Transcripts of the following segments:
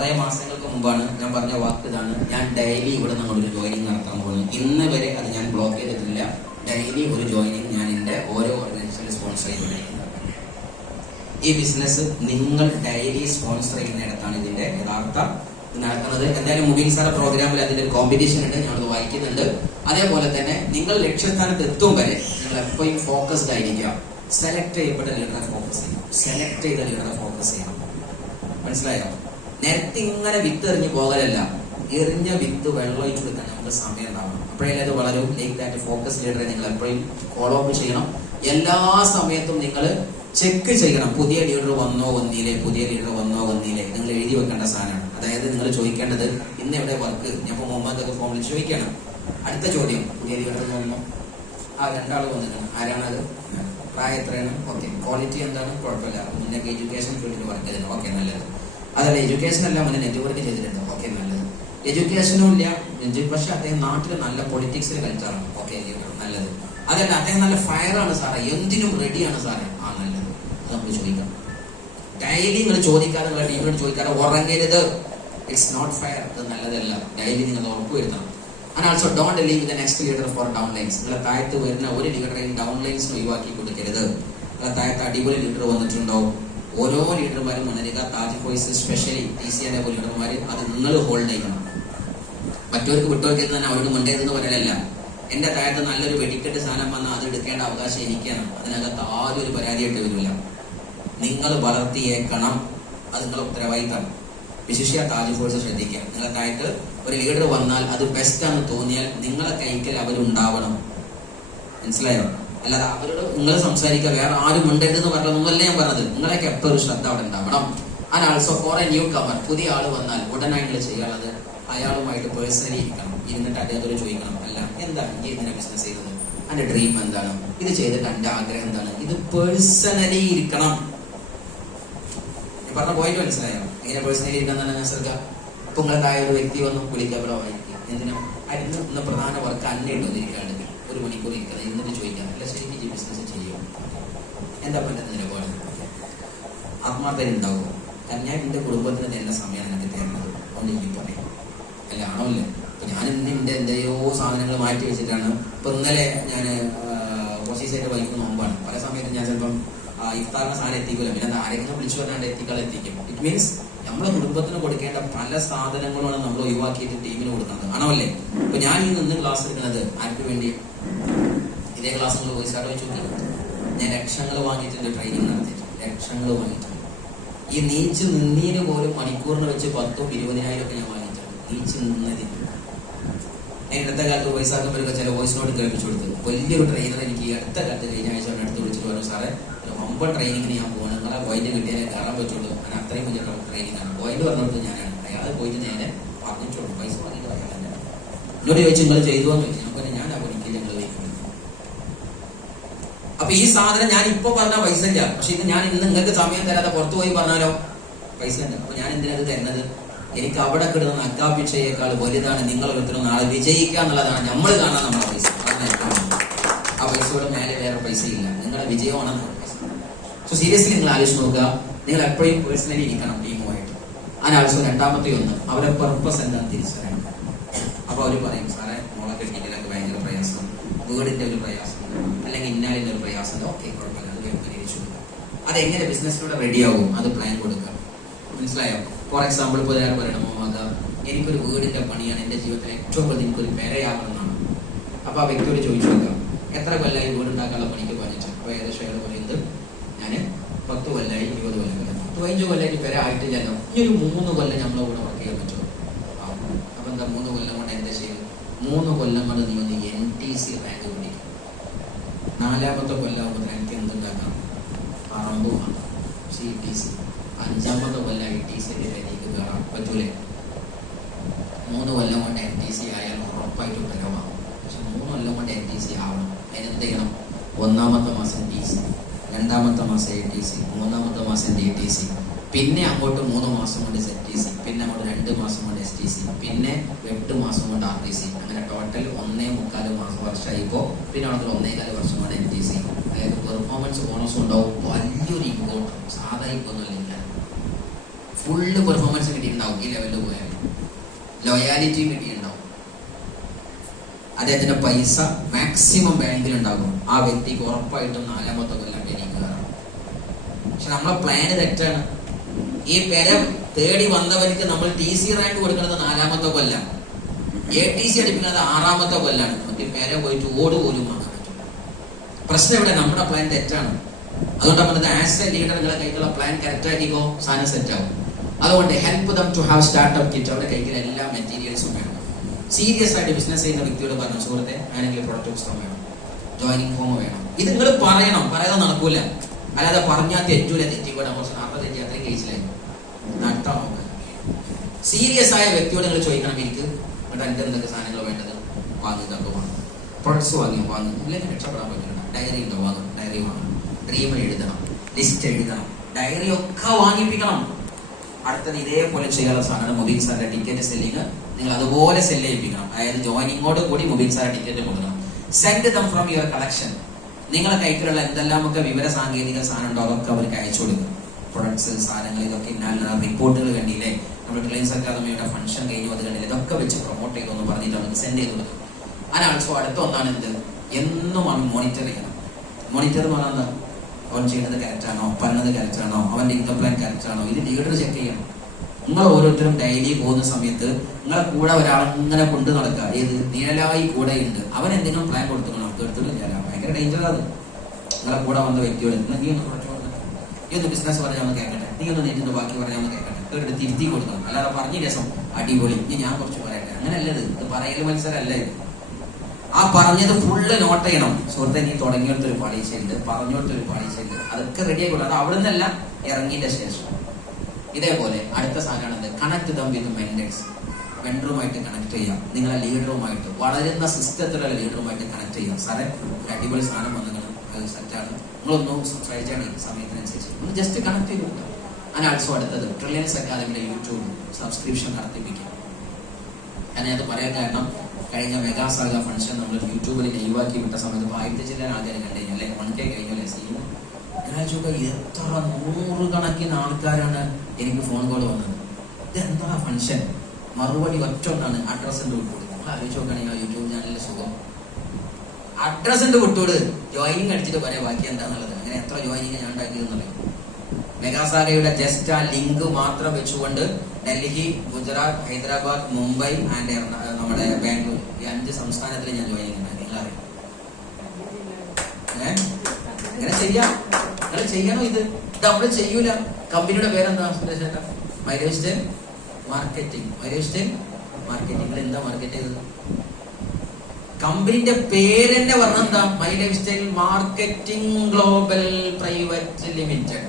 കുറേ മാസങ്ങൾക്ക് മുമ്പാണ് ഞാൻ പറഞ്ഞ വാക്ക് ഇതാണ്, ഞാൻ ഡെയിലി ഇവിടെ നമ്മളൊരു ജോയിനിങ് നടത്താൻ പോകുന്നു. ഇന്ന് വരെ അത് ഞാൻ ബ്ലോക്ക് ചെയ്തിട്ടില്ല. ഡെയിലി ഒരു ജോയിനിങ് ഞാൻ എൻ്റെ ഓരോ ഓർഗനൈസേഷനിൽ സ്പോൺസർ ചെയ്തിട്ടുണ്ട്. ഈ ബിസിനസ് നിങ്ങൾ ഡെയിലി സ്പോൺസർ ചെയ്യുന്നിടത്താണ് ഇതിന്റെ യഥാർത്ഥ നടക്കുന്നത്. എന്തായാലും മുബീൻ സാറെ പ്രോഗ്രാമിൽ അതിന്റെ ഒരു കോമ്പറ്റീഷൻ ഉണ്ട്, ഞങ്ങൾ വായിക്കുന്നുണ്ട്. അതേപോലെ തന്നെ നിങ്ങൾ ലക്ഷ്യസ്ഥാനത്ത് എത്തും വരെ നിങ്ങൾ എപ്പോഴും ഫോക്കസ്ഡ് ആയിരിക്കുക. സെലക്ട് ചെയ്യപ്പെട്ട ലീഡറെ ഫോക്കസ് ചെയ്യണം, സെലക്ട് ചെയ്ത ലീഡറെ ഫോക്കസ് ചെയ്യണം. മനസ്സിലായോ? നേരത്തെ ഇങ്ങനെ വിത്ത് എറിഞ്ഞ് പോകലല്ല, എറിഞ്ഞ വിത്ത് വെള്ളം ഒഴിച്ചു കൊടുക്കാൻ നമുക്ക് സമയം ഉണ്ടാവണം. അപ്പോഴേ അത് വളരെ ലൈക്ക് ദാറ്റ് ഫോക്കസ് ലീഡറെ നിങ്ങൾ എപ്പോഴും ഫോളോ അപ്പ് ചെയ്യണം. എല്ലാ സമയത്തും നിങ്ങൾ ചെക്ക് ചെയ്യണം, പുതിയ ലീഡർ വന്നോ വന്നില്ലേ, പുതിയ ലീഡർ വന്നോ വന്നില്ലേ. നിങ്ങൾ എഴുതി വെക്കേണ്ട സാധനമാണ്. അതായത് നിങ്ങൾ ചോദിക്കേണ്ടത് ഇന്ന് എവിടെ വർക്ക്, ഞാൻ ഇപ്പോൾ മുഹമ്മദ് ഫോമിൽ ചോദിക്കണം. അടുത്ത ചോദ്യം, പുതിയ ലീഡർ വന്നോ? ആ 2 ആൾ വന്നിട്ടുണ്ട്. ആരാണത്? പ്രായം എത്രയാണ്? ഓക്കെ. ക്വാളിറ്റി എന്താണ്? കുഴപ്പമില്ല. മുന്നേ എഡ്യൂക്കേഷൻ ഫീൽഡിൽ വർക്ക് ചെയ്തിട്ടുണ്ട്. ഓക്കെ, നല്ലത്. അതല്ല, എഡ്യൂക്കേഷൻ അല്ല, മുന്നേ നെറ്റ്വർക്ക് ചെയ്തിട്ടുണ്ട്. ഓക്കെ, നല്ലത്. എഡ്യൂക്കേഷനും ഇല്ല, പക്ഷെ അദ്ദേഹം നാട്ടിൽ നല്ല പൊളിറ്റിക്സിൽ കളിച്ചാണ്. ഓക്കെ, നല്ലത്. അതല്ല, അദ്ദേഹം നല്ല ഫയറാണ് സാറേ, എന്തിനും റെഡിയാണ് സാറേ. ആ, നല്ലത്. അത് നമ്മൾ ചോദിക്കാം. ഡെയിലി നിങ്ങൾ ചോദിക്കാതെ, നിങ്ങളുടെ ടീമിനോട് ചോദിക്കാതെ ഉറങ്ങരുത്. It's not fire. അത് നല്ലതല്ല. ഡെയിലി നിങ്ങൾ ഉറപ്പുവരുത്തണം. And also don't leave the next leader for downlines. നിങ്ങളെ താഴത്ത് വരുന്ന ഒരു ലീഡറെയും ഡൗൺലൈൻസിന് ഒഴിവാക്കി കൊടുക്കരുത്. നിങ്ങളെ താഴത്ത് അടിപൊളി ലീഡർ വന്നിട്ടുണ്ടോ? ഓരോ ലീഡർമാരും മുന്നേറുക. താജ് വോയിസ് സ്പെഷ്യലി TCA പോലെ ലീഡർമാർ, അത് നിങ്ങൾ ഹോൾഡ് ചെയ്യണം. മറ്റവർക്ക് വിട്ടുവയ്ക്കുന്നത് തന്നെ അവരോട് മുണ്ടേതെന്ന് പറയലല്ല. എന്റെ താഴത്ത് നല്ലൊരു വെടിക്കെട്ട് സാധനം വന്നാൽ അത് എടുക്കേണ്ട അവകാശം എനിക്കാണ്. അതിനകത്ത് ആരും ഒരു പരാതിയായിട്ട് വരില്ല. നിങ്ങൾ വളർത്തിയേക്കണം. അത് നിങ്ങളുടെ ഉത്തരവാദിത്തമാണ്. വിശേഷ താജ് ഫോഴ്സ് ശ്രദ്ധിക്കുക. നിങ്ങളെ താഴത്ത് ഒരു ലീഡർ വന്നാൽ അത് ബെസ്റ്റ് ആണെന്ന് തോന്നിയാൽ നിങ്ങളെ കൈക്കൽ അവരുണ്ടാവണം. മനസ്സിലായോ? അല്ലാതെ അവരോട് നിങ്ങൾ സംസാരിക്കുക, വേറെ ആരും ഉണ്ടെന്ന് പറഞ്ഞാൽ നിങ്ങളല്ലേ ഞാൻ പറഞ്ഞത്. നിങ്ങളൊക്കെ എപ്പോഴും ഒരു ശ്രദ്ധ അവിടെ ഉണ്ടാവണം. And also for a newcomer, പുതിയ ആൾ വന്നാൽ ഉടനായിട്ട് ചെയ്യാനുള്ളത് അയാളുമായിട്ട് പേഴ്സണലി ഇരിക്കണം. ഇരുന്നിട്ട് അദ്ദേഹത്തോട് ചോദിക്കണം, അല്ല എന്താണ് ഈ ഇതിനെ ബിസിനസ് ചെയ്തത്, എന്റെ ഡ്രീം എന്താണ്, ഇത് ചെയ്തിട്ട് എന്റെ ആഗ്രഹം എന്താണ്. ഇത് പേഴ്സണലി ഇരിക്കണം. പറഞ്ഞ പോയിന്റ് മനസ്സിലായോ? ഇങ്ങനെ പേഴ്സണലി ഇരിക്കാന്നാണ് ഞാൻ ശ്രദ്ധ. ഇപ്പൊ നിങ്ങളെ താഴെ ഒരു വ്യക്തി വന്ന് വിളിക്കപ്പെടാമായിരിക്കും. എന്തിനാ ഇന്ന് പ്രധാന വർക്ക് അന്നയുണ്ടോ ഇരിക്കാണ്ട് 1 മണിക്കൂർ ഇരിക്കുന്നത്, എന്നിട്ട് ചോദിക്കാം, അല്ല ശരിക്കും ഈ ബിസിനസ് ചെയ്യും, എന്താ പറ്റുന്ന നിലപാട്, ആത്മാർത്ഥത ഉണ്ടാവും. കാരണം ഞാൻ എന്റെ കുടുംബത്തിന് തരുന്ന സമയമാണ് എനിക്ക് തരുന്നത്. അതുകൊണ്ട് എനിക്ക് പറയാം, അല്ല ആണോല്ലേ. അപ്പൊ ഞാൻ ഇന്ന് എന്തെയോ സാധനങ്ങൾ മാറ്റി വെച്ചിട്ടാണ്. ഇപ്പൊ ഇന്നലെ ഞാൻ കുറച്ച് ദിവസമായിട്ട് വൈകുന്ന മുമ്പാണ്. പല സമയത്തും ഞാൻ ചിലപ്പം ഇഫ്താറിന് സാധനം എത്തിക്കില്ല, പിന്നെ ആരെങ്കിലും വിളിച്ചു പറഞ്ഞാൽ എത്തിക്കും. ഇറ്റ് മീൻസ് നമ്മളെ കുടുംബത്തിന് കൊടുക്കേണ്ട പല സാധനങ്ങളാണ് നമ്മൾ ഒഴിവാക്കിയിട്ട് ടീമിന് കൊടുക്കുന്നത്, ആണല്ലേ. ഇപ്പൊ ഞാൻ ഈ നിന്ന് ക്ലാസ് എടുക്കുന്നത് ആർക്ക് വേണ്ടി? ഇതേ ക്ലാസ് നിങ്ങൾ പോയി സ്റ്റാർട്ട് വെച്ച് നോക്കി. ഞാൻ ലക്ഷങ്ങൾ വാങ്ങിയിട്ടുണ്ട്, ട്രെയിനിങ് നടത്തിയിട്ട് ലക്ഷങ്ങൾ വാങ്ങിയിട്ടുണ്ട്. ഈ നീച്ച് നിന്നീന് പോലും മണിക്കൂറിന് വെച്ച് 10,000 20,000 ഒക്കെ ഞാൻ വാങ്ങിയിട്ടുണ്ട്. നീച്ച് നിന്നതിന് ഞാൻ അടുത്ത കാലത്ത് വയസ്സാക്കുമ്പോഴൊക്കെ ചില വോയിസ് നോട്ട് കേൾപ്പിച്ചു കൊടുത്തു. വലിയൊരു ട്രെയിനർ എനിക്ക് ഈ അടുത്ത കാലത്ത് കഴിഞ്ഞ ആഴ്ച അടുത്ത് വിളിച്ചിട്ട് പറഞ്ഞു, സാറേ മുമ്പ് ട്രെയിനിങ്ങിന് ഞാൻ പോകണം, നിങ്ങളെ പോയിന്റ് കിട്ടിയാലേ കയറാൻ പറ്റുള്ളൂ, ഞാൻ അത്രയും വലിയ ട്രെയിനിങ് ആണ്. പോയിന്റ് പറഞ്ഞിട്ട് ഞാനാണ്. അയാൾ പോയിട്ട് നേരെ പറഞ്ഞിട്ടുള്ളൂ, പൈസ വാങ്ങിയിട്ട് പറയാൻ. എന്നോട് ചോദിച്ചു നിങ്ങൾ ചെയ്തോന്ന് ചോദിച്ചു. നമുക്ക് ഞാൻ എനിക്ക് ഞങ്ങൾ വയ്ക്കുന്നത്. അപ്പൊ ഈ സാധനം ഞാൻ ഇപ്പൊ പറഞ്ഞാൽ പൈസ ഇല്ല, പക്ഷെ ഇത് ഞാൻ ഇന്ന് നിങ്ങൾക്ക് സമയം തരാതെ പുറത്തു പോയി പറഞ്ഞാലോ പൈസ ഉണ്ട്. അപ്പൊ ഞാൻ എന്തിനത് തരുന്നത്? എനിക്ക് അവിടെ കിടുന്ന അക്കാപിക്ഷയേക്കാൾ വലുതാണ് നിങ്ങൾ ഓരോരുത്തരും നാളെ വിജയിക്കുക എന്നുള്ളതാണ് നമ്മൾ കാണാൻ നമ്മുടെ പൈസ. ആ പൈസയുടെ മേലെ വേറെ പൈസ ഇല്ല, നിങ്ങളുടെ വിജയമാണ് നമ്മുടെ പൈസ. സോ സീരിയസ്ലി നിങ്ങൾ ആലോചിച്ച് നോക്കുക. നിങ്ങൾ എപ്പോഴും പേഴ്സണലി ഇരിക്കണം ടീമുമായിട്ട്. അതിനാവശ്യം 2ാമത്തെ ഒന്ന്, അവരുടെ പർപ്പസ് എന്താണെന്ന് തിരിച്ചറിയണം. അപ്പൊ അവർ പറയും, സാറേ മോളെ കെട്ടിക്കലൊക്കെ ഭയങ്കര പ്രയാസം, വീടിന്റെ ഒരു പ്രയാസം, അല്ലെങ്കിൽ ഇന്നാലിന്റെ ഒരു പ്രയാസം. ഓക്കെ, കുഴപ്പമില്ല, അത് പരിഹരിച്ചു. അതെങ്ങനെ ബിസിനസ്സിലൂടെ റെഡിയാവും, അത് പ്ലാൻ കൊടുക്കുക. മനസ്സിലായോ? ഫോർ എക്സാമ്പിൾ ഇപ്പോൾ ഞാൻ പറയണം, എനിക്കൊരു വീടിന്റെ പണിയാണ് എന്റെ ജീവിതത്തിൽ ഏറ്റവും കൂടുതൽ എനിക്കൊരു പെരയാകണമെന്നാണ്. അപ്പൊ ആ വ്യക്തിയോട് ചോദിച്ചു നോക്കാം, എത്ര കൊല്ലമായി വീടുണ്ടാക്കാനുള്ള പണിക്ക് പറഞ്ഞിട്ട്? അപ്പൊ ഏകദേശം അയാൾ പറയുന്നത്, ഞാൻ 10 കൊല്ലമായി 20 കൊല്ലം 15 കൊല്ലമായിട്ട് പെര ആയിട്ടില്ലല്ലോ, ഈ ഒരു 3 കൊല്ലം നമ്മളെ കൂടെ വർക്ക് ചെയ്യാൻ പറ്റുമോ? അപ്പൊ എന്താ 3 കൊല്ലം കൊണ്ട് എന്താ ചെയ്യും? 3 കൊല്ലം കൊണ്ട് നീ ഒന്ന് NTC ബാങ്ക് പിടിക്കും. 4ാമത്തെ കൊല്ലാകുമ്പോൾ എനിക്ക് എന്തുണ്ടാക്കാം? പറമ്പ് വേണം, CTC. 5ാമത്തെ കൊല്ലം ITC എനിക്ക് കയറാൻ പറ്റൂലേ? 3 കൊല്ലം കൊണ്ട് NTC ആയാൽ ഉറപ്പായിട്ടും പെരവാകും. പക്ഷെ 3 കൊല്ലം കൊണ്ട് NTC ആവണം. അതിനെന്ത് ചെയ്യണം? 1ാമത്തെ മാസം TC, 2ാമത്തെ മാസം ATC, 3ാമത്തെ മാസം DTC, പിന്നെ അങ്ങോട്ട് 3 മാസം കൊണ്ട് ZTC, പിന്നെ അങ്ങോട്ട് 2 മാസം കൊണ്ട് STC, പിന്നെ 8 മാസം കൊണ്ട് RTC. അങ്ങനെ ടോട്ടൽ 1.25 വർഷമായിപ്പോ പിന്നെ അവിടെ 1.25 വർഷം കൊണ്ട് NTC. അതായത് പെർഫോമൻസ് ബോണസ് ഉണ്ടാവും. വലിയൊരു ഇമ്പോർട്ടൻസ് സാധാ ഇപ്പൊന്നുമില്ല, ഫുള്ള് പെർഫോമൻസ് കിട്ടിയിട്ടുണ്ടാവും. ഈ ലോയാലിറ്റി കിട്ടിയിട്ടുണ്ടാവും, അദ്ദേഹത്തിന്റെ പൈസ മാക്സിമം ബാങ്കിൽ ഉണ്ടാകും. ആ വ്യക്തിക്ക് ഉറപ്പായിട്ടും 4ാമത്തെ കൊല്ലം എനിക്ക് കയറാം. പക്ഷെ നമ്മളെ പ്ലാന് തെറ്റാണ്. ഈ പെര തേടി വന്നവർക്ക് നമ്മൾ TC റാങ്ക് കൊടുക്കുന്നത് 4ാമത്തെ കൊല്ലം, ATC അടിക്കുന്നത് 6ാമത്തെ കൊല്ലാണ്. മറ്റേ പെര പോയിട്ട് ഓട് പോലും വാങ്ങാൻ പറ്റും. പ്രശ്നം ഇവിടെ നമ്മുടെ പ്ലാൻ തെറ്റാണ്. അതുകൊണ്ട് നമ്മൾ ആസ് എ ലീഡർ നിങ്ങളെ കൈക്കുള്ള പ്ലാൻ കറക്റ്റ് ആക്കിക്കോ, സാധനം സെറ്റ് ആവും. അതുകൊണ്ട് help them to have startup kit. അവരുടെ കൈക്കിൽ എല്ലാ മെറ്റീരിയൽസും വേണം. സീരിയസ് ആയിട്ട് ബിസിനസ് ചെയ്യുന്ന വ്യക്തിയോട് പറഞ്ഞു, സുഹൃത്തെ ആണെങ്കിൽ പ്രൊഡക്റ്റ് പുസ്തകം വേണം, ജോയിനിങ് ഫോം വേണം. ഇത് നിങ്ങൾ പറയണം, പറയാതെ നടക്കൂല. അല്ലാതെ പറഞ്ഞാൽ തെറ്റൂല, തെറ്റിക്കൂടെ കുറച്ച് 40 തെറ്റി അത്രയും കേസിലായി നടത്താൻ നോക്കുക. സീരിയസ് ആയ വ്യക്തിയോട് നിങ്ങൾ ചോദിക്കണം, എനിക്ക് എന്നിട്ട് എന്തൊക്കെ സാധനങ്ങൾ വേണ്ടത്, വാങ്ങുക, ഇതൊക്കെ വാങ്ങും. പ്രൊഡക്ട്സ് വാങ്ങും, ഇല്ലെങ്കിൽ രക്ഷപ്പെടാൻ പറ്റില്ല. ഡയറി ഉണ്ടോ, വാങ്ങും, ഡയറി വാങ്ങും. ഡ്രീം എഴുതണം, ലിസ്റ്റ് എഴുതണം, ഡയറി ഒക്കെ വാങ്ങിപ്പിക്കണം. അടുത്തത് ഇതേപോലെ ചെയ്യാനുള്ള സാധനം മുബീൻ സാറിന്റെ ടിക്കറ്റ് സെല്ലിങ് നിങ്ങൾ അതുപോലെ സെല്ല് ചെയ്യിപ്പിക്കണം. അതായത് ജോയിനിങ്ങോട് കൂടി മുബീൻ സാറിന്റെ ടിക്കറ്റ് കൊടുക്കണം. Send them from your collection. നിങ്ങളെ കൈക്കിലുള്ള എന്തെല്ലാമൊക്കെ വിവര സാങ്കേതിക സാധനം ഉണ്ടോ അതൊക്കെ അവർക്ക് അയച്ചു കൊടുക്കും. പ്രൊഡക്ട്സ്, സാധനങ്ങൾ, ഇതൊക്കെ റിപ്പോർട്ടുകൾ കണ്ടില്ലേ, നമ്മുടെ ക്ലൈൻസ് അക്കാദമിയുടെ ഫംഗ്ഷൻ കഴിഞ്ഞു, അത് കണ്ടില്ലേ, ഇതൊക്കെ വെച്ച് പ്രൊമോട്ട് ചെയ്തെന്ന് പറഞ്ഞിട്ട് അവർക്ക് സെൻഡ് ചെയ്ത് കൊടുക്കും. അതിനാൾസോ അടുത്ത ഒന്നാണ് എന്ത്, എന്നും അവൻ മോണിറ്റർ ചെയ്യണം. മോണിറ്റർ എന്ന് പറഞ്ഞാൽ എന്താ, അവൻ ചെയ്യുന്നത് കറക്റ്റാണോ, പറഞ്ഞത് കറക്റ്റാണോ, അവന്റെ ഇൻകം പ്ലാൻ കറക്റ്റാണോ, ഇത് ലീഡർ ചെക്ക് ചെയ്യണം. നിങ്ങൾ ഓരോരുത്തരും ഡെയിലി പോകുന്ന സമയത്ത് നിങ്ങളെ കൂടെ ഒരാളങ്ങനെ കൊണ്ടു നടക്കുക, ഏത് നിഴലായി കൂടെ ഉണ്ട്, അവൻ എന്തെങ്കിലും പ്ലാൻ കൊടുത്തുക്കണം, എടുത്തിട്ടില്ല, ഭയങ്കര ഡേഞ്ചർ അത്. നിങ്ങളെ കൂടെ വന്ന വ്യക്തിയോട് നീ ഒന്ന് ബിസിനസ് പറഞ്ഞാൽ ഒന്ന് കേൾക്കട്ടെ, നീ ഒന്ന് നെറ്റിന്റെ ബാക്കി പറഞ്ഞാൽ ഒന്ന് കേൾക്കട്ടെ, എടുത്ത് തിരുത്തി കൊടുക്കണം. അല്ലാതെ പറഞ്ഞ രസം അടിപൊളി, ഇനി ഞാൻ കുറച്ച് പറയട്ടെ, അങ്ങനെയല്ലത്. ഇത് പറയൽ മത്സരമല്ല ഇത്. ആ പറഞ്ഞത് ഫുള്ള് നോട്ട് ചെയ്യണം. സുഹൃത്തെ, നീ തുടങ്ങിയെടുത്തൊരു പാളിച്ചുണ്ട്, പറഞ്ഞെടുത്തൊരു പാളിച്ചുണ്ട്, അതൊക്കെ റെഡി ആയിക്കോട്ടെ. അത് അവിടെ നിന്നല്ല, ഇറങ്ങിയതിന്റെ ശേഷം. ഇതേപോലെ അടുത്ത സാധനമാണ് കണക്ട് ദം വിത്ത് മെന്റേഴ്സ്. വെണ്ടറുമായിട്ട് കണക്ട് ചെയ്യാം, നിങ്ങളെ ലീഡറുമായിട്ട്, വളരുന്ന സിസ്റ്റത്തിലുള്ള ലീഡറുമായിട്ട് കണക്ട് ചെയ്യാം. സാറേ ഒരു അടിപൊളി സാധനം വന്നിട്ട് അത് സെറ്റാണ്, നിങ്ങളൊന്നും സംസാരിച്ചാണ് ഈ സമയത്തിനനുസരിച്ച് ഒന്ന് ജസ്റ്റ് കണക്ട് ചെയ്ത് കൊടുക്കാം. അതിനാൾസോ അടുത്തത് ട്രില്യൻസ് അക്കാദമിയുടെ യൂട്യൂബ് സബ്സ്ക്രിപ്ഷൻ നടത്തിപ്പിക്കാം. ഞാനത് പറയാൻ കാരണം, കഴിഞ്ഞ മെഗാസാഗ ഫംഗ്ഷൻ നമ്മൾ യൂട്യൂബിൽ ലൈവാക്കി വിട്ട സമയത്ത് 1000 ചില ആൾക്കാർ കണ്ടുകഴിഞ്ഞാൽ അല്ലെ, 1K കഴിഞ്ഞല്ലേ സീൻ. എത്ര 100 കണക്കിന് ആൾക്കാരാണ് എനിക്ക് ഫോൺ കോൾ വന്നത്. ഇതെന്താ ഫംഗ്ഷൻ? മറുപടി ഒറ്റ ഒന്നാണ്, അഡ്രസ് ഉണ്ട് വിട്ടുകൊടു. നമ്മൾ ആലോചിച്ച് നോക്കുകയാണെങ്കിൽ യൂട്യൂബ് ചാനലിലെ സുഖം. അഡ്രസ് ഉണ്ട് വിട്ടുകൊടു, ജോയിനിങ് അടിച്ചിട്ട് പറയാം ബാക്കി എന്താന്നുള്ളത്. അങ്ങനെ എത്ര ജോയിനിങ് ഞാൻ ഉണ്ടാക്കിയതെന്നറിയാം. മെഗാസാഗയുടെ ജസ്റ്റ് ആ ലിങ്ക് മാത്രം വെച്ചുകൊണ്ട് ഡൽഹി, ഗുജറാത്ത്, ഹൈദരാബാദ്, മുംബൈ ആൻഡ് നമ്മുടെ ബാംഗ്ലൂർ, ഈ 5 സംസ്ഥാനത്തിൽ ഞാൻ ജോയിനിങ് ഉണ്ടാക്കി. നിങ്ങളറിയാം അങ്ങനെ ചെയ്യാം, നിങ്ങൾ ചെയ്യണോ? ഇത് നമ്മൾ ചെയ്യൂല. കമ്പനിയുടെ പേരെന്താ ചേട്ടാ? Mileage style marketing. Mileage style marketing. എന്താ മാർക്കറ്റ് ചെയ്തത്? കമ്പനിന്റെ പേര് തന്നെ പറഞ്ഞ എന്താ? My life style marketing global private limited.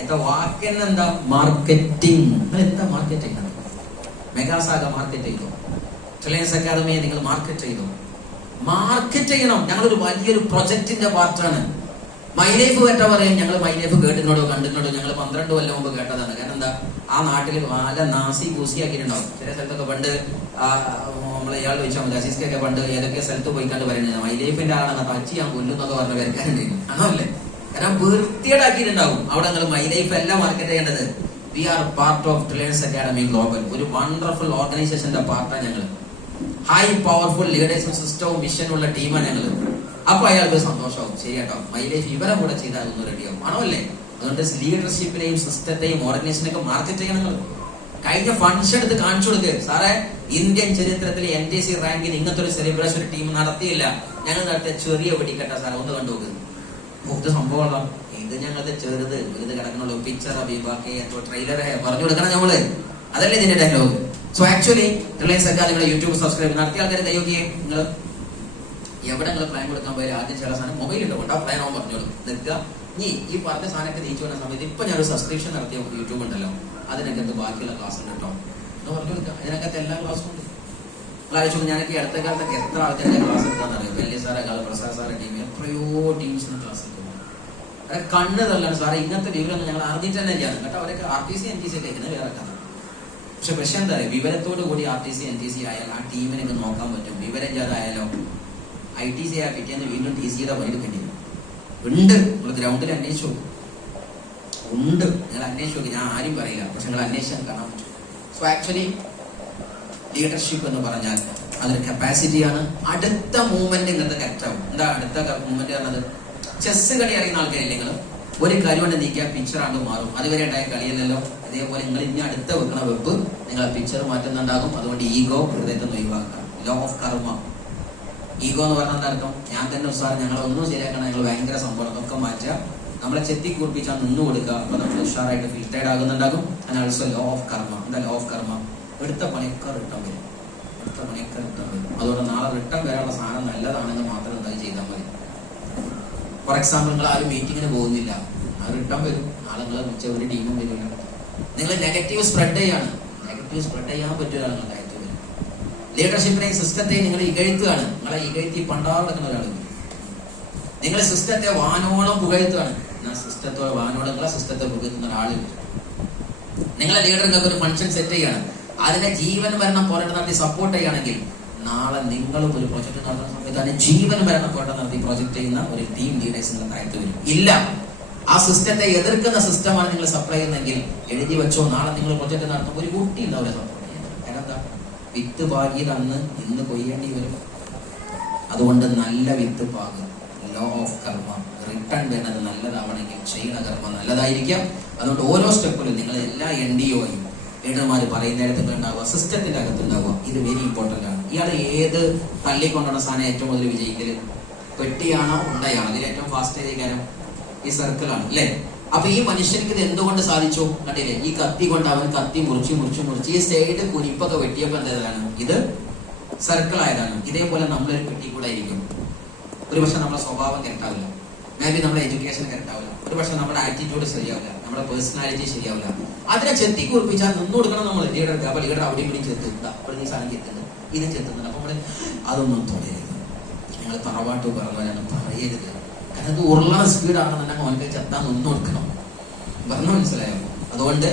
എന്താ വാക്കെന്നെ എന്താ? മാർക്കറ്റിംഗ്. എന്താ മാർക്കറ്റിംഗ്? മെഗാസാഗ മാർക്കറ്റ് ചെയ്തു, ട്രില്യൻസ് അക്കാദമിയെ നിങ്ങൾ മാർക്കറ്റ് ചെയ്തു. മാർക്കറ്റ് ചെയ്യണം. ഞങ്ങളൊരു വലിയൊരു പ്രൊജക്ടിന്റെ പാർട്ടാണ്. മൈ ലൈഫ് കേട്ട പറയും, ഞങ്ങൾ മൈ ലൈഫ് കേട്ടിനോടോ കണ്ടിനോടോ, ഞങ്ങൾ 12 കൊല്ലം മുമ്പ് കേട്ടതാണ്. കാരണം എന്താ, ആ നാട്ടിൽ നല്ല നാസി കൂസി ആക്കിയിട്ടുണ്ടാവും. ചില സ്ഥലത്തൊക്കെ പണ്ട് നമ്മളെ ഇയാൾ ചോദിച്ചാൽ മതി, അസീസ്ക്കൊക്കെ പണ്ട് ഏതൊക്കെ സ്ഥലത്ത് പോയി കണ്ട് പറയുന്നത് മൈ ലൈഫിന്റെ ആളാണ്, തച്ചി ഞാൻ കൊല്ലുന്നൊക്കെ പറഞ്ഞ പേർക്കാരുണ്ടായിരുന്നു. ആണല്ലേ? കാരണം വൃത്തിയേടാക്കിയിട്ടുണ്ടാവും. അവിടെ നിങ്ങൾ മൈ ലൈഫ് അല്ല മാർക്കറ്റ് ചെയ്യേണ്ടത്. We are part of trillions academy global, ഒരു വണ്ടർഫുൾ ഓർഗനൈസേഷന്റെ പാർട്ടാണ് ഞങ്ങൾ. ഹൈ പവർഫുൾ ലീഡേഴ്സും സിസ്റ്റവും മിഷനുള്ള ടീമാണ് ഞങ്ങൾ. അപ്പൊ അയാൾക്ക് സന്തോഷമാവും. ശരിയാട്ടോ, മൈ ലൈഫ് ഇവരെ കൂടെ ചെയ്താൽ അതൊന്നും റെഡിയാവും. ആണോ അല്ലേ? അതുകൊണ്ട് ലീഡർഷിപ്പിനെയും സിസ്റ്റത്തെയും ഓർഗനൈസേഷനൊക്കെ മാർക്കറ്റ് ചെയ്യണം. നിങ്ങൾ കഴിഞ്ഞ ഫംഗ്ഷൻ എടുത്ത് കാണിച്ചു കൊടുക്കുക. സാറേ, ഇന്ത്യൻ ചരിത്രത്തിൽ NTC റാങ്കിൽ ഇങ്ങനത്തെ ഒരു സെലിബ്രേഷൻ ഒരു ടീം നടത്തിയില്ല. ഞങ്ങൾ നടത്തിയ ചെറിയ വെടിക്കെട്ട സാറേ, ഒന്ന് കണ്ടുനോക്ക്. ഇത് സംഭവം ഇത് ഞങ്ങളുടെ ചെറുത് ഇത് കിടക്കണുള്ളൂ. പിക്ചർ അഭിഭാക്കെ ട്രെയിലറെ പറഞ്ഞു കൊടുക്കണം നമ്മള്. അതല്ലേ ഇതിന്റെ ഡയലോഗ്. സോ ആക്ച്വലി റിലയൻസ് അക്കാദമിയുടെ യൂട്യൂബ് സബ്സ്ക്രൈബ് നടത്തിയ ആൾക്കാരെ കൈയോക്കിയേ. നിങ്ങൾ എവിടെ നിങ്ങൾ പ്ലാൻ കൊടുക്കാൻ പോയാലും ആദ്യം ചില സാധനം മൊബൈൽ ഉണ്ട്, ആ പ്ലാൻ ആവും പറഞ്ഞോളൂ. നിൽക്കുക. ഈ പറഞ്ഞ സാധനമൊക്കെ നീച്ചു വന്ന സമയത്ത് ഇപ്പൊ ഞാനൊരു സബ്സ്ക്രിപ്ഷൻ നടത്തിയ യൂട്യൂബ് ഉണ്ടല്ലോ, അതിനകത്ത് ബാക്കിയുള്ള ക്ലാസ് ഉണ്ട് കേട്ടോ എന്ന് പറഞ്ഞു കൊടുക്കുക. അതിനകത്ത് എല്ലാ ക്ലാസ്സും ഉണ്ട്. ആലോചിച്ചു, ഞാനൊക്കെ അടുത്ത കാലത്തൊക്കെ എത്ര ആൾക്കാരുടെ ക്ലാസ് എടുക്കാന്ന് അറിയാം. വലിയ സാറെ, പ്രസാദ് സാറെ ടീം, എത്രയോ ടീംസിന് ക്ലാസ് എടുക്കുന്നു. അതൊക്കെ കണ്ണ് തള്ളാണ് സാറേ. ഇങ്ങനത്തെ വിവരമൊന്നും ഞങ്ങൾ അറിഞ്ഞിട്ട് തന്നെ ചെയ്യാറ് കേട്ടോ. അവരൊക്കെ RTC NTC ഒക്കെ അയക്കുന്നത് വേറെ കഥ. പക്ഷെ പ്രശ്നം എന്താ പറയുക, വിവരത്തോടു കൂടി RTC NTC ആയാൽ ആ ടീമിനെ നോക്കാൻ പറ്റും. വിവരം ചെയ്തായാലോ ITC ആ പിറ്റേന്ന് വീണ്ടും TCയുടെ പണിയെടുക്കേണ്ടി വരും. ഉണ്ട്, നിങ്ങൾ ഗ്രൗണ്ടിൽ അന്വേഷിച്ചു ഉണ്ട്. നിങ്ങൾ അന്വേഷിച്ചു നോക്കി, ഞാൻ ആരും പറയില്ല, പക്ഷെ നിങ്ങൾ അന്വേഷിച്ചാൽ കാണാൻ പറ്റും. സോ ആക്ച്വലി ലീഡർഷിപ്പ് എന്ന് പറഞ്ഞാൽ അതൊരു കപ്പാസിറ്റിയാണ്. അടുത്ത മൂവ്മെന്റ് ഇങ്ങനത്തെ കറക്റ്റാവും. എന്താ അടുത്ത മൂവ്മെന്റ് പറഞ്ഞത്? ചെസ് കളി അറിയുന്ന ആൾക്കാരില്ല. നിങ്ങൾ ഒരു കളി കൊണ്ട് നീക്കിയാൽ പിക്ചർ ആണ്ട് മാറും. അതുവരെ ഉണ്ടായ കളിയല്ലല്ലോ. അതേപോലെ നിങ്ങൾ ഇനി അടുത്ത വെക്കണ വെപ്പ് നിങ്ങൾ പിക്ചർ മാറ്റുന്നുണ്ടാകും. അതുകൊണ്ട് ഈഗോ ഹൃദയത്തിൽ നിന്ന് ഒഴിവാക്കുക. ലോ ഓഫ് കർമ്മ. ഈഗോ എന്ന് പറഞ്ഞാൽ എന്താ അർത്ഥം? ഞാൻ തന്നെ ഉസാർ, ഞങ്ങളൊന്നും ശരിയാക്കണം, ഞങ്ങൾ ഭയങ്കര സംഭവം, അതൊക്കെ മാറ്റുക, നമ്മളെ ചെത്തി കുറിപ്പിച്ചാൽ നിന്ന് കൊടുക്കുക. അപ്പൊ നമ്മൾ ഉഷാറായിട്ട് ഫിൽറ്റേഡ് ആകുന്നുണ്ടാകും. And also law of karma. എന്താ ലോ ഓഫ് കർമ്മ? എടുത്ത പണിയൊക്കെ റിട്ടേൺ വരും. എടുത്ത പണിയൊക്കെ റിട്ടേൺ വരും. അതുകൊണ്ട് നാളെ റിട്ടേൺ വരാനുള്ള സാധനം നല്ലതാണെങ്കിൽ മാത്രം എന്താ ചെയ്താൽ മതി. ഫോർ എക്സാമ്പിൾ, നിങ്ങൾ ആരും മീറ്റിങ്ങിന് പോകുന്നില്ല, അത് റിട്ടേൺ വരും. നാളെ നിങ്ങൾ വെച്ച ഒരു ടീമും വരില്ല. നിങ്ങൾ നെഗറ്റീവ് സ്പ്രെഡ് ചെയ്യാണ്. നെഗറ്റീവ് സ്പ്രെഡ് ചെയ്യാൻ പറ്റിയ ഒരാളുകൾ ആയിട്ട് വരും. ലീഡർഷിപ്പിനെയും സിസ്റ്റത്തെയും നിങ്ങൾ ഇകഴ്ത്തുകയാണ്. നിങ്ങളെ ഇകഴ്ത്തി പണ്ടാറെടുക്കുന്ന ഒരാൾ. നിങ്ങൾ സിസ്റ്റത്തെ വാനോളം പുകഴ്ത്തുകയാണ്. സിസ്റ്റത്തോടെ വാനോളം നിങ്ങളെ സിസ്റ്റത്തെ പുകഴ്ത്തുന്ന ഒരാൾ. നിങ്ങളെ ലീഡർ നിങ്ങൾക്ക് ഒരു ഫംഗ്ഷൻ സെറ്റ് ചെയ്യാണ്. അതിനെ ജീവൻ മരണം പോരാട്ടം നടത്തി സപ്പോർട്ട് ചെയ്യുകയാണെങ്കിൽ നാളെ നിങ്ങളും ഒരു പ്രൊജക്ട് നടത്തുന്ന സമയത്ത് അതിന് ജീവൻ മരണം പോരാട്ടം നടത്തി പ്രൊജക്ട് ചെയ്യുന്ന ഒരു ടീം ലീഡേഴ്സ് നിങ്ങൾ താഴ്ത്തു വരും. ഇല്ല, ആ സിസ്റ്റത്തെ എതിർക്കുന്ന സിസ്റ്റമാണ് നിങ്ങൾ സപ്ലൈ ചെയ്യുന്നതെങ്കിൽ എഴുതി വെച്ചോ, നാളെ നിങ്ങൾ പ്രൊജക്ട് നടത്തുമ്പോൾ ഒരു കുട്ടി ഉണ്ടാവില്ല സപ്പോർട്ട് ചെയ്യുന്നത്. കാരണം എന്താ? വിത്ത് പാകിയത് അന്ന് ഇന്ന് കൊയ്യേണ്ടി വരും. അതുകൊണ്ട് നല്ല വിത്ത് പാകുക. ലോ ഓഫ് കർമ്മ. റിട്ടേൺ വരുന്നത് നല്ലതാവണമെങ്കിൽ ചെയ്യുന്ന കർമ്മം നല്ലതായിരിക്കാം. അതുകൊണ്ട് ഓരോ സ്റ്റെപ്പിലും നിങ്ങൾ എല്ലാ NDOയും ലീഡർമാർ പറയുന്നിടത്ത് ഉണ്ടാവുക, സിസ്റ്റത്തിന്റെ അകത്ത് ഉണ്ടാവുക. ഇത് വെരി ഇമ്പോർട്ടന്റ് ആണ്. ഇയാൾ ഏത് തള്ളിക്കൊണ്ടാണ് സാധനം ഏറ്റവും കൂടുതൽ വിജയിക്കല്? പെട്ടിയാണോ ഉണ്ടയാണോ? ഇതിൽ ഏറ്റവും ഫാസ്റ്റ് ആയിരിക്കാനും ഈ സർക്കിളാണ് അല്ലേ? അപ്പൊ ഈ മനുഷ്യർക്ക് ഇത് എന്തുകൊണ്ട് സാധിച്ചു? കണ്ടില്ലേ, ഈ കത്തി കൊണ്ട് അവൻ കത്തി മുറിച്ച് ഈ സൈഡ് കുനിപ്പൊക്കെ വെട്ടിയപ്പോ എന്താണ്? ഇത് സർക്കിൾ ആയതാണ്. ഇതേപോലെ നമ്മളൊരു പെട്ടി കൂടെ ആയിരിക്കും. ഒരു പക്ഷെ നമ്മുടെ സ്വഭാവം കറക്റ്റാവില്ല, മേ ബി നമ്മുടെ എഡ്യൂക്കേഷൻ കറക്റ്റാവില്ല, ഒരു പക്ഷെ നമ്മുടെ ആറ്റിറ്റ്യൂഡ് ശരിയാവില്ല, നമ്മുടെ പേഴ്സണാലിറ്റി ശരിയാവില്ല. അതിനെ ചെത്തി കുറിപ്പിച്ചാൽ നിന്ന് കൊടുക്കണം നമ്മൾ ലീഡർക്ക്. അപ്പൊ ലീഡർ അവിടെ ഇവിടെ ചെത്തുക, അവിടെ ഈ സാധനം ചെത്തുന്നത്, ഇത് ചെത്തുന്നത്. അപ്പൊ നമ്മള് അതൊന്നും തുടരുത്. നിങ്ങൾ തറവാട്ട് പറഞ്ഞാലും പറയരുത്. കാരണം അത് ഉരുളണ സ്പീഡാണെന്നുണ്ടെങ്കിൽ അവനക്ക് ചെത്താൻ നിന്ന് കൊടുക്കണം. പറഞ്ഞു മനസ്സിലായോ? അതുകൊണ്ട്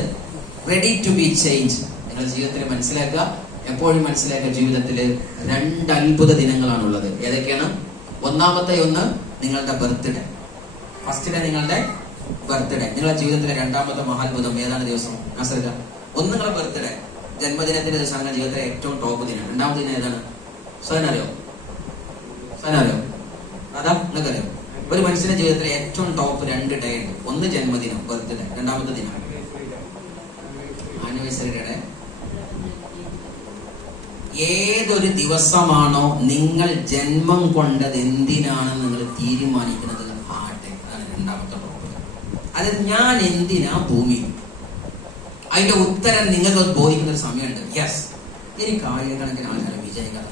റെഡി ടു ബി ചേഞ്ച് നിങ്ങൾ ജീവിതത്തിൽ മനസ്സിലാക്കുക. എപ്പോഴും മനസ്സിലാക്കുക, ജീവിതത്തില് 2 അത്ഭുത ദിനങ്ങളാണുള്ളത്. ഏതൊക്കെയാണ്? ഒന്നാമത്തെ ഒന്ന് നിങ്ങളുടെ ബർത്ത്ഡേ. ഫസ്റ്റ് ഡേ നിങ്ങളുടെ ബർത്ത്ഡേ. നിങ്ങളുടെ ജീവിതത്തിലെ 2ാമത്തെ മഹാത്ഭുതം ഏതാണ് ദിവസം? മനസ്സിലാക്കുക. ഒന്ന് നിങ്ങളുടെ ബർത്ത്ഡേ, ജന്മദിനത്തിന്റെ ദിവസം നിങ്ങളുടെ ജീവിതത്തിലെ ഏറ്റവും ടോപ്പ് ദിനം. 2ാമത്തെ ദിനം ഏതാണ്? സ്വയനറിയോ? അതാ നിങ്ങൾക്കറിയോ? ഒരു മനുഷ്യന്റെ ജീവിതത്തിലെ ഏറ്റവും ടോപ്പ് 2 ഡേ ഉണ്ട്. ഒന്ന് ജന്മദിനം, ബർത്ത്ഡേ. 2ാമത്തെ ദിനം ആനിവേഴ്സറി ഡേ. ഏതൊരു ദിവസമാണോ നിങ്ങൾ ജന്മം കൊണ്ടത് എന്തിനാണെന്ന് നിങ്ങൾ തീരുമാനിക്കുന്നത്, ആ ഡേ. അതാണ് 2ാമത്തെ ടോപ്പ്. അത് ഞാൻ എന്തിനാ ഭൂമി? അതിന്റെ ഉത്തരം നിങ്ങൾക്ക് ബോധിക്കുന്ന ഒരു സമയമുണ്ട്. യെസ്, എനിക്ക് ആയിരക്കണക്കിന് ആൾക്കാരെ വിജയിക്കാൻ,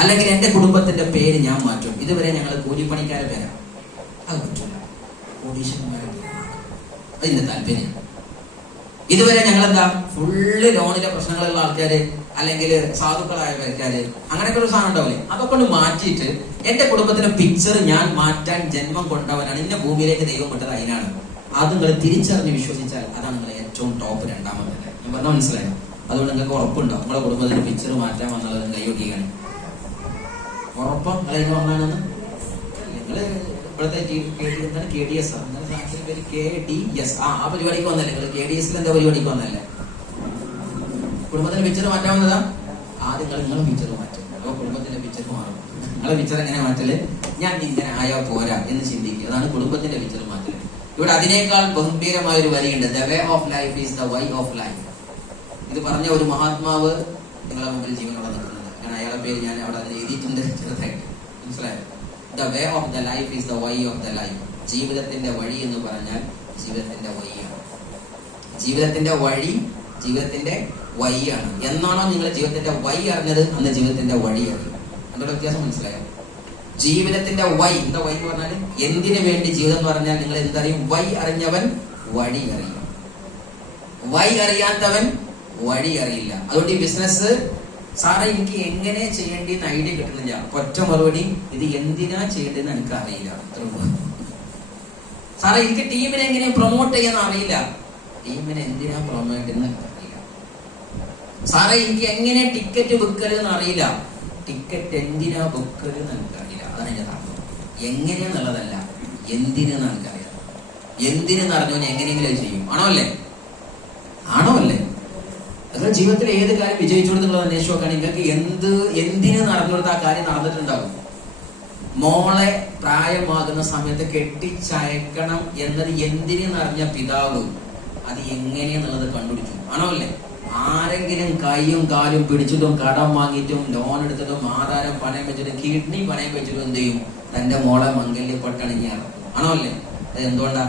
അല്ലെങ്കിൽ എന്റെ കുടുംബത്തിന്റെ പേര് ഞാൻ മാറ്റും. ഇതുവരെ ഞങ്ങൾ കൂലിപ്പണിക്കാരെ പേരാ, അത് പറ്റില്ല. കോടീശ്വരന്മാരെ അതിന്റെ താല്പര്യം. ഇതുവരെ ഞങ്ങളെന്താ ഫുള്ള് ലോണിലെ പ്രശ്നങ്ങളുള്ള ആൾക്കാര്, അല്ലെങ്കിൽ സാധുക്കളായ ആൾക്കാര്, അങ്ങനെയൊക്കെ ഒരു സാധനം ഉണ്ടാവില്ലേ, അതൊക്കെ കൊണ്ട് മാറ്റിയിട്ട് എന്റെ കുടുംബത്തിന്റെ പിക്ചർ ഞാൻ മാറ്റാൻ ജന്മം കൊണ്ടവനാണ്, എന്റെ ഭൂമിയിലേക്ക് ദൈവം വിട്ടത് അതിനാണ്. അത് നിങ്ങൾ തിരിച്ചറിഞ്ഞ് വിശ്വസിച്ചാൽ അതാണ് നിങ്ങൾ ഏറ്റവും ടോപ്പ് 2ാമത്തെ. ഞാൻ പറഞ്ഞാൽ മനസ്സിലായോ? അതുകൊണ്ട് നിങ്ങൾക്ക് ഉറപ്പുണ്ടാവും നിങ്ങളുടെ കുടുംബത്തിന്റെ പിക്ചർ മാറ്റാൻ വന്നുള്ളത് കൈയൊട്ടിയാണ്. ഉറപ്പം അല്ലെങ്കിൽ ഒന്നാണെന്ന് നിങ്ങള് ഇപ്പോഴത്തെ KDS KDS ആ പരിപാടിക്ക് വന്നല്ലേ? നിങ്ങൾ KDS എന്താ പരിപാടിക്ക് വന്നല്ലേ? കുടുംബത്തിന്റെ പിക്ചർ മാറ്റാൻ വന്നതാ. ആദ്യം നിങ്ങളെ പിക്ചർ മാറ്റും. അപ്പൊ കുടുംബത്തിന്റെ പിക്ചർ മാറും. നിങ്ങളെ പിക്ചർ എങ്ങനെ മാറ്റല്? ഞാൻ ഇങ്ങനെ ആയാ പോരാ എന്ന് ചിന്തിക്കുക. അതാണ് കുടുംബത്തിന്റെ പിക്ചർ മാറ്റല്. ഇവിടെ അതിനേക്കാൾ ഗംഭീരമായ ഒരു വരിയുണ്ട്. The way of life is the why of life. ഇത് പറഞ്ഞ ഒരു മഹാത്മാവ് നിങ്ങളെ മുമ്പിൽ ജീവനോടെ നിൽക്കുന്നത്. കാരണം അയാളെ പേര് ഞാൻ അവിടെ അതിൽ എഴുതിയിട്ടുണ്ട് ചെറുതായിട്ട്. മനസ്സിലായോ? The way of the life is the why of the life. ജീവിതത്തിന്റെ വഴി എന്ന് പറഞ്ഞാൽ ജീവിതത്തിന്റെ വഴിയാണ്. ജീവിതത്തിന്റെ വഴി ജീവിതത്തിന്റെ വഴിയാണ്. എന്നാണോ നിങ്ങൾ ജീവിതത്തിന്റെ വഴി അറിഞ്ഞത്, അന്ന് ജീവിതത്തിന്റെ വഴി അറിയും. എന്നുള്ള വ്യത്യാസം മനസ്സിലായോ? ജീവിതത്തിന്റെ വൈ, എന്താ വൈ എന്ന് പറഞ്ഞാൽ എന്തിനു വേണ്ടി ജീവിതം എന്ന് പറഞ്ഞാൽ നിങ്ങൾ എന്തറിയും? വൈ അറിഞ്ഞവൻ വഴി അറിയും, വൈ അറിയാത്തവൻ വഴി അറിയില്ല. അതുകൊണ്ട് ഈ ബിസിനസ് സാറേ എനിക്ക് എങ്ങനെ ചെയ്യേണ്ടിയെന്ന് ഐഡിയ കിട്ടുന്നില്ല. ഒറ്റ മറുപടി, ഇത് എന്തിനാ ചെയ്യേണ്ടതെന്ന് എനിക്ക് അറിയില്ല. സാറേ എനിക്ക് ടീമിനെ എങ്ങനെ പ്രൊമോട്ട് ചെയ്യാന്ന് അറിയില്ല. ടീമിനെ എന്തിനാ പ്രൊമോട്ട് ചെയ്യുന്ന അറിയില്ല. സാറേ എനിക്ക് എങ്ങനെ ടിക്കറ്റ് ബുക്കലെന്ന് അറിയില്ല. ടിക്കറ്റ് എന്തിനാ ബുക്കലെന്ന് എനിക്കറിയില്ല. അതാണ് എന്റെ താല്പര്യം. എങ്ങനെയാന്നുള്ളതല്ല, എന്തിനെന്ന് എനിക്കറിയാം. എന്തിനെന്ന് അറിഞ്ഞവൻ എങ്ങനെയെങ്കിലും ചെയ്യും. ആണോ അല്ലേ? അത് നിങ്ങളുടെ ജീവിതത്തിൽ ഏത് കാര്യം വിജയിച്ചു എന്നുള്ളത് അന്വേഷിച്ച് നോക്കുകയാണ്. നിങ്ങൾക്ക് എന്തിന് നടന്നുകൊടുത്ത ആ കാര്യം നടന്നിട്ടുണ്ടാകും. മോളെ പ്രായമാകുന്ന സമയത്ത് കെട്ടിച്ചയക്കണം എന്നത് എന്തിനെന്നറിഞ്ഞ പിതാവ് അത് എങ്ങനെയെന്നുള്ളത് കണ്ടുപിടിച്ചു. ആണോ അല്ലേ? ആരെങ്കിലും കൈയും കാലും പിടിച്ചിട്ടും കടം വാങ്ങിയിട്ടും ലോൺ എടുത്തിട്ടും ആധാരം പണയം വെച്ചിട്ടും കിഡ്നി പണയം വെച്ചിട്ടും എന്ത് ചെയ്യും? തന്റെ മോളെ മംഗല്യപ്പെട്ടണിഞ്ഞ് ഇറക്കും. ആണോ അല്ലേ? അത് എന്തുകൊണ്ടാ?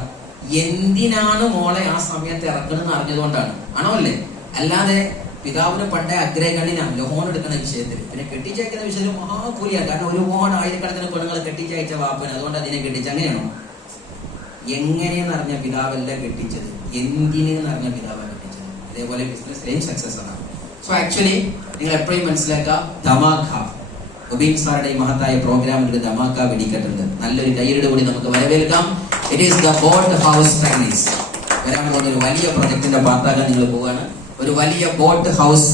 എന്തിനാണ് മോളെ ആ സമയത്ത് ഇറക്കണമെന്ന് അറിഞ്ഞതുകൊണ്ടാണ്. ആണോ അല്ലേ? അല്ലാതെ പിതാവിന് പണ്ടേ അഗ്രഗണ്യനാണ് ലോൺ എടുക്കുന്ന വിഷയത്തിൽ. പിന്നെ കെട്ടിച്ചയക്കുന്ന വിഷയത്തിൽ മഹാകൂലിയാണ്. കാരണം ഒരുപാട് ആയിരക്കണക്കിന് പെണ്ണുങ്ങളെ കെട്ടിച്ചയച്ച വാപ്പന്, അതുകൊണ്ട് അതിനെ കെട്ടിച്ച്. അങ്ങനെയാണോ? എങ്ങനെയെന്ന് അറിഞ്ഞ പിതാവല്ല കെട്ടിച്ചത്, എന്തിനെന്ന് അറിഞ്ഞ പിതാവാണ് കെട്ടിച്ചത്. ഇതേപോലെ ബിസിനസ്സിലെയും സക്സസ് ആണ്. സോ ആക്ച്വലി നിങ്ങൾ എപ്പോഴും മനസ്സിലാക്കുക, ധമാക്ക ഒബീൻ സാറുടെ ഈ മഹത്തായ പ്രോഗ്രാമിൽ ഒരു ധമാക്ക വെടിക്കെട്ടുണ്ട്. നല്ലൊരു കൈയ്യടി കൂടി നമുക്ക് വരവേൽക്കാം. It is the boat house trainees. വരാൻ പോകുന്ന ഒരു വലിയ പ്രൊജക്ടിന്റെ പാർട്ടാക്കാൻ നിങ്ങൾ പോവാണ്. ഒരു വലിയ ബോട്ട് ഹൗസ്